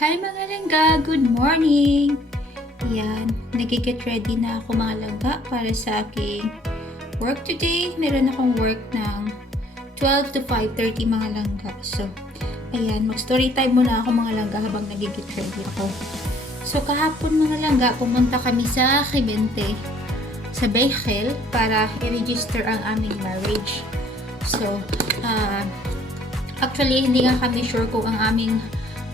Hi mga langga! Good morning! Yan, nag-get ready na ako mga langga para sa aking work today. Meron akong work ng 12 to 5:30 mga langga. So, ayan, mag-story time muna ako mga langga habang nag-get ready ako. So, kahapon mga langga, pumunta kami sa Clemente, sa Bechel, para i-register ang aming marriage. So, actually, hindi nga kami sure kung ang aming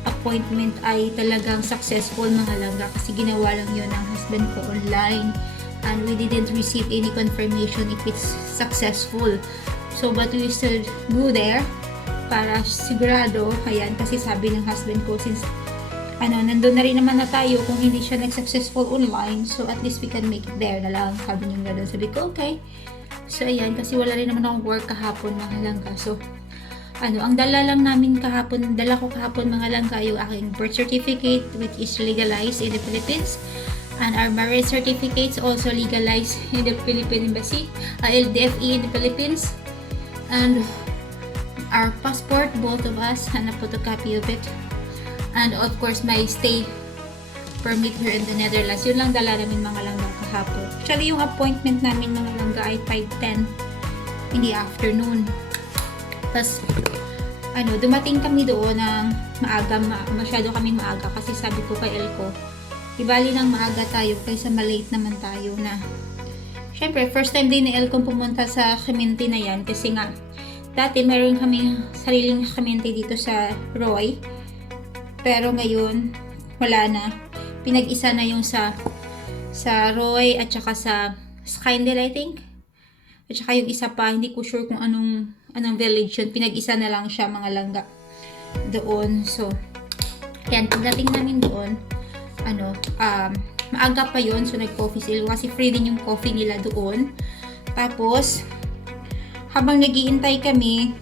appointment ay talagang successful mga langga kasi ginawa lang yun ng husband ko online and we didn't receive any confirmation if it's successful. So, but we still go there para sigurado, ayan, kasi sabi ng husband ko since nandun na rin naman na tayo kung hindi siya nag-successful online, so at least we can make it there na lang. Sabi niya gano'n. Sabi ko, okay. So, ayan, kasi wala rin naman akong work kahapon mga langga. So, ang dala ko kahapon mga langga yung aking birth certificate which is legalized in the Philippines, and our marriage certificates also legalized in the Philippine Embassy, LDFE in the Philippines, and our passport, both of us, and a photocopy of it, and of course my stay permit here in the Netherlands. Yun lang dala namin mga langga kahapon. Actually yung appointment namin mga langga ay 5:10 in the afternoon. Tapos, dumating kami doon ng maaga, masyado kaming maaga kasi sabi ko kay Elko, ibali ng maaga tayo kaysa malate naman tayo na. Syempre, first time din ni Elko pumunta sa Clemente na yan kasi nga, dati meron kaming sariling Clemente dito sa Roy, pero ngayon, wala na. Pinag-isa na yung sa Roy at saka sa Skindel, I think. At saka yung isa pa, hindi ko sure kung anong village yun. Pinag-isa na lang siya mga langga doon. So, yan, pagdating namin doon, maaga pa yun. So, nag-coffee sila kasi free din yung coffee nila doon. Tapos, habang nagiintay kami,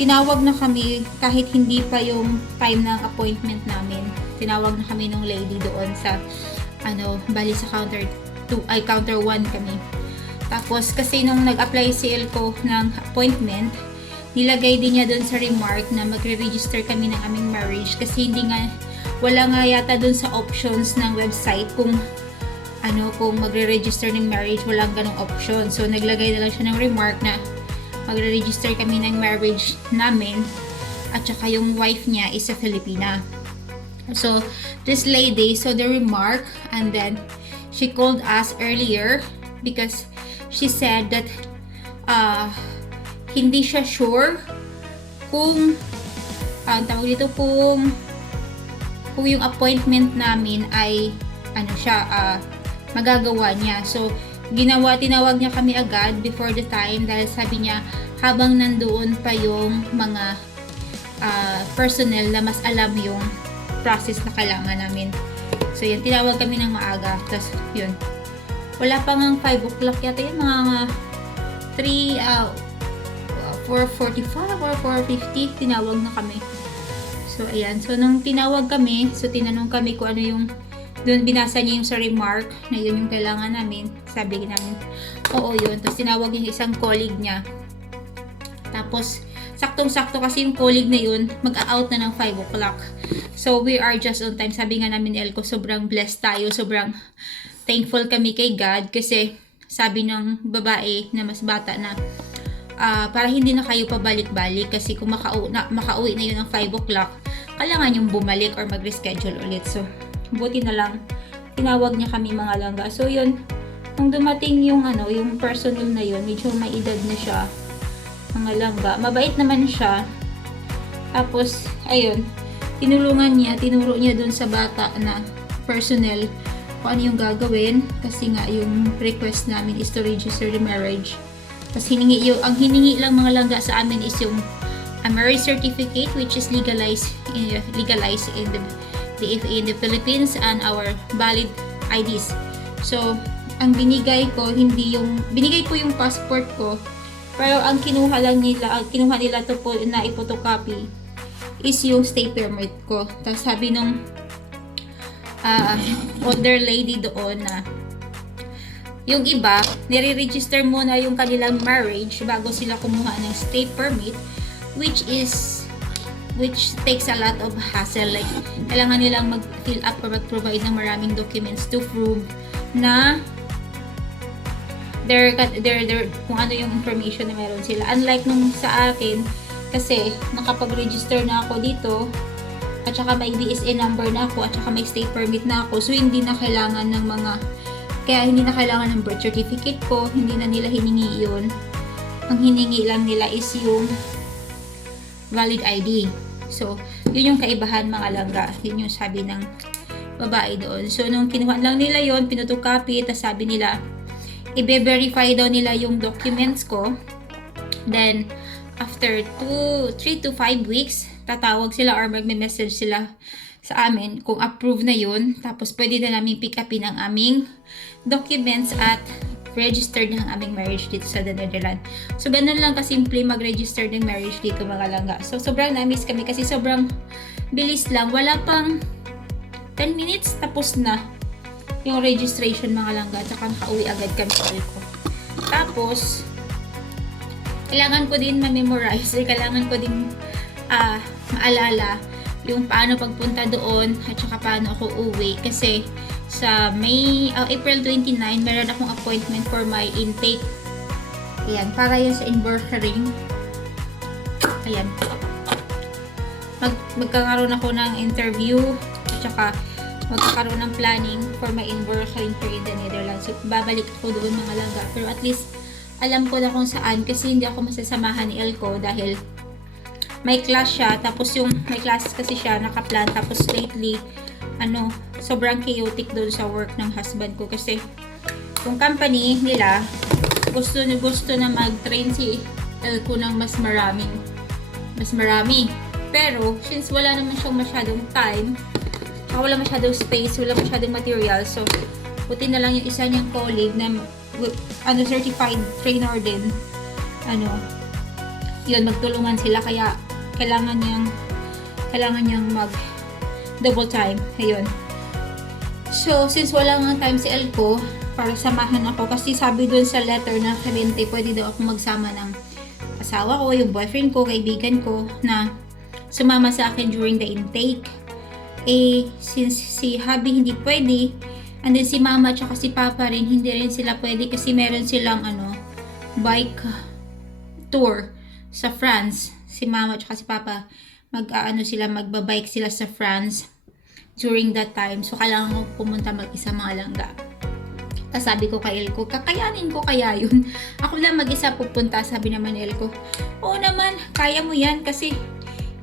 tinawag na kami kahit hindi pa yung time ng appointment namin. Tinawag na kami ng lady doon sa, bali sa counter 1 kami. Tapos, kasi nung nag-apply si Elko ng appointment, nilagay din niya doon sa remark na magre-register kami ng aming marriage kasi wala nga yata doon sa options ng website kung magre-register ng marriage, walang ganong option. So, naglagay na lang siya ng remark na magre-register kami ng marriage namin at saka yung wife niya is a Filipina. So, this lady saw the remark and then she called us earlier because she said that hindi siya sure kung kung yung appointment namin ay magagawa niya. So, tinawag niya kami agad before the time dahil sabi niya habang nandoon pa yung mga personnel na mas alam yung process na kailangan namin. So, yun, tinawag kami ng maaga. Tapos, yun. Wala pa ngang 5 o'clock yata yun. Mga 4:45 or 4:50, tinawag na kami. So, ayan. So, nung tinawag kami, tinanong kami kung ano yung, doon binasa niya yung sa remark na yun yung kailangan namin. Sabi namin, oo yun. Tapos, tinawag niya isang colleague niya. Tapos, saktong-sakto kasi yung colleague na yun, mag-out na ng 5 o'clock. So, we are just on time. Sabi nga namin, Elko, sobrang blessed tayo. Sobrang thankful kami kay God kasi sabi ng babae na mas bata na para hindi na kayo pabalik-balik kasi kung makauwi na yun ng 5 o'clock, kailangan yung bumalik or mag-reschedule ulit. So, buti na lang, tinawag niya kami mga langga. So, yun, nung dumating yung personnel na yun, medyo may edad na siya, mga langga. Mabait naman siya. Tapos, ayun, tinuro niya dun sa bata na personnel kung ano yung gagawin kasi nga yung request namin is to register the marriage. Tapos ang hiningi lang mga langga sa amin is yung a marriage certificate which is legalized in the DFA in the Philippines and our valid IDs. So, ang binigay ko yung passport ko, pero ang kinuha nila to po na ipotocopy is yung stay permit ko. Tapos sabi nung older lady doon na yung iba, nire-register muna yung kanilang marriage bago sila kumuha ng stay permit, which is which takes a lot of hassle. Like, kailangan nilang mag-fill up or mag-provide ng maraming documents to prove na they're kung ano yung information na meron sila. Unlike nung sa akin, kasi nakapag-register na ako dito, at saka may BSA number na ako, at saka may stay permit na ako, so hindi na kailangan ng hindi na kailangan ng birth certificate ko, hindi na nila hiningi yun. Ang hiningi lang nila is yung valid ID. So, yun yung kaibahan mga langga. Yun yung sabi ng babae doon. So, nung kinuha lang nila yun, pinotocopy, tapos sabi nila, i-verify daw nila yung documents ko. Then, after 3 to 5 weeks, tatawag sila or magme-message sila sa amin kung approve na yun. Tapos, pwede na namin pick upin ang aming documents at registered ng aming marriage dito sa The Netherlands. So, ganun lang kasimple mag-register ng marriage dito mga langga. So, sobrang na-miss kami kasi sobrang bilis lang. Wala pang 10 minutes, tapos na yung registration mga langga. Tsaka nakauwi agad kami sa ko. Tapos, kailangan ko din ma-memorize. Kailangan ko din maalala yung paano pagpunta doon at saka paano ako uwi. Kasi sa April 29, meron akong appointment for my intake. Ayan, para yan sa inburgering. Ayan. Magkakaroon ako ng interview at saka magkakaroon ng planning for my inburgering here in the Netherlands. So, babalik ako doon mga langga. Pero at least, alam ko na kung saan kasi hindi ako masasamahan ni Elko dahil may class siya. Tapos may classes kasi siya, nakaplan. Tapos lately, sobrang chaotic doon sa work ng husband ko kasi yung company nila gusto na mag-train si Elko ng mas marami. Pero since wala naman siyang masyadong time, wala masyadong space, wala masyadong material, so puti na lang yung isa niyang colleague na certified trainer din. Yun, magtulungan sila kaya kailangan niyang mag double time. Ayun. So, since wala nga time si Elko para samahan ako, kasi sabi dun sa letter na Clemente, pwede daw ako magsama ng asawa ko, yung boyfriend ko, kaibigan ko, na sumama sa akin during the intake. Since si hubby hindi pwede, and then si mama at si papa rin, hindi rin sila pwede kasi meron silang bike tour sa France. Si mama at si papa, magbabike sila sa France during that time. So, kailangan ko pumunta mag-isa mga langga. Tapos sabi ko kay Elko, kakayanin ko kaya yun? Ako lang mag-isa pupunta, sabi naman ni Elko. Oo naman, kaya mo yan kasi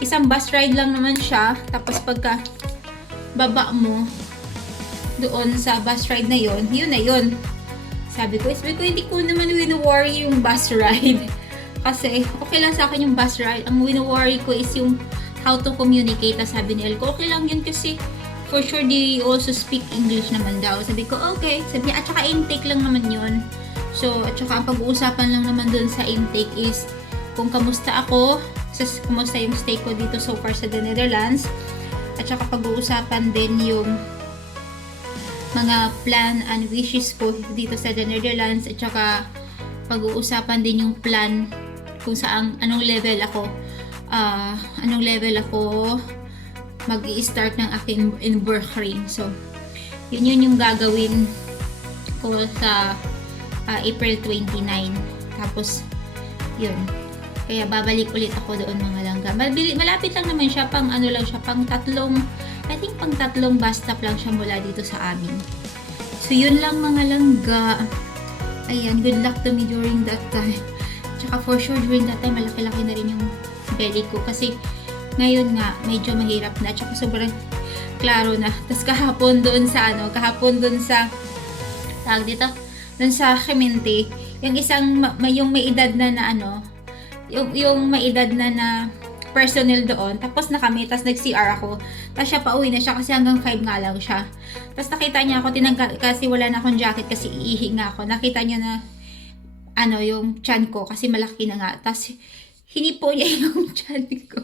isang bus ride lang naman siya. Tapos pagka baba mo doon sa bus ride na yun, yun na yun. Sabi ko, hindi ko naman wino-worry yung bus ride. Kasi, okay lang sa akin yung bus ride. Ang wino-worry ko is yung how to communicate. Sabi ni Elko, okay lang yun kasi for sure they also speak English naman daw. Sabi ko, okay. Sabi niya, at saka intake lang naman yun. So, at saka ang pag-uusapan lang naman dun sa intake is kung kamusta ako, kamusta yung stay ko dito so far sa The Netherlands. At saka pag-uusapan din yung mga plan and wishes ko dito sa The Netherlands. At saka pag-uusapan din yung plan kung anong level ako mag-i-start ng aking inburgering. So, yun yung gagawin ko sa April 29. Tapos, yun. Kaya babalik ulit ako doon mga langga. Malapit lang naman siya, pang tatlong bus stop lang siya mula dito sa amin. So, yun lang mga langga. Ayan, good luck to me during that time. Tsaka for sure, during that time, malaki-laki na rin yung belly ko. Kasi, ngayon nga, medyo mahirap na. Tsaka sobrang klaro na. Tapos kahapon doon sa tawag dito, doon sa Clemente, yung yung may edad na yung may edad na personnel doon. Tapos na kami, tapos nag-CR ako. Tapos siya pauwi na siya kasi hanggang 5 nga lang siya. Tapos nakita niya ako, kasi wala na akong jacket kasi iihi nga ako. Nakita niya na yung chan ko kasi malaki na nga. Tapos hinipo niya yung chan ko.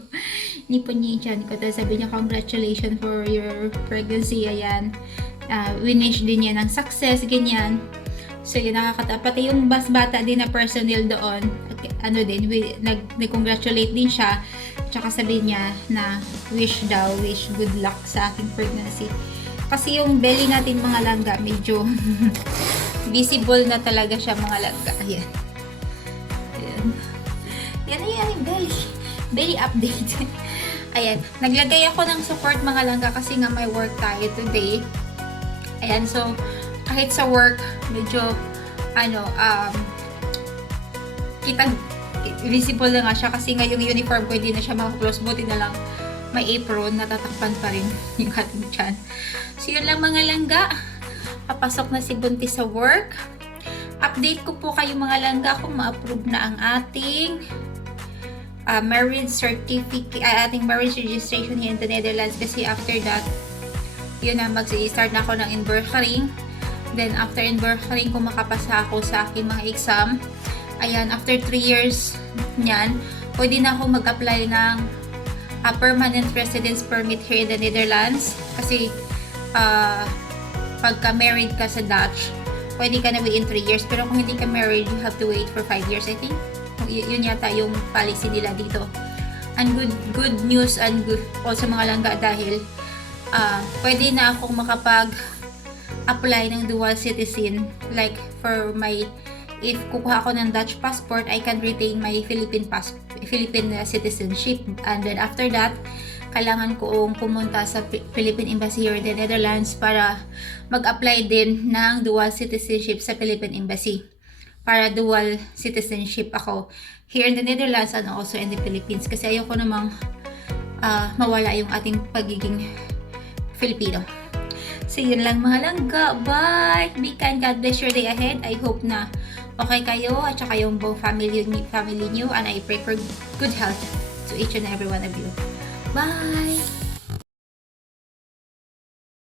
Tapos sabi niya, congratulations for your pregnancy. Ayan. Winish din niya ng success, ganyan. So yun, nakakatawa. Pati yung bata din na personnel doon, at nag-congratulate din siya. Tsaka sabi niya na wish good luck sa aking pregnancy. Kasi yung belly natin mga langga, medyo visible na talaga siya mga langga. Ayan. Yan yung belly update. Ayan, naglagay ako ng support mga langga kasi nga may work tayo today. Ayan, so kahit sa work, medyo visible na nga siya kasi nga yung uniform ko hindi na siya makaklose, buti na lang may apron, natatakpan pa rin yung ating tiyan. So yun lang mga langga, papasok na si Buntis sa work. Update ko po kayo mga langga kung ma-approve na ang ating marriage certificate, ating marriage registration here in the Netherlands, kasi after that, yun na, mag-start na ako ng embarking. Then after embarking, kung makapasa ako sa aking mga exam, ayan, after 3 years niyan, pwede na ako mag-apply ng permanent residence permit here in the Netherlands. Kasi pagka married ka sa Dutch, pwede ka na within 3 years. Pero kung hindi ka married, you have to wait for 5 years, I think. Yun yata yung policy nila dito. And good news and good also mga langga, dahil pwede na akong makapag-apply ng dual citizen. Like for my, if kukuha ako ng Dutch passport, I can retain my Philippine citizenship. And then after that, kailangan kong pumunta sa Philippine Embassy here in the Netherlands para mag-apply din ng dual citizenship sa Philippine Embassy. Para dual citizenship ako here in the Netherlands and also in the Philippines. Kasi ayoko namang mawala yung ating pagiging Filipino. So yun lang mga langga. Bye! Be kind. God bless your day ahead. I hope na okay kayo at saka yung buong family nyo, and I pray for good health to each and every one of you. Bye!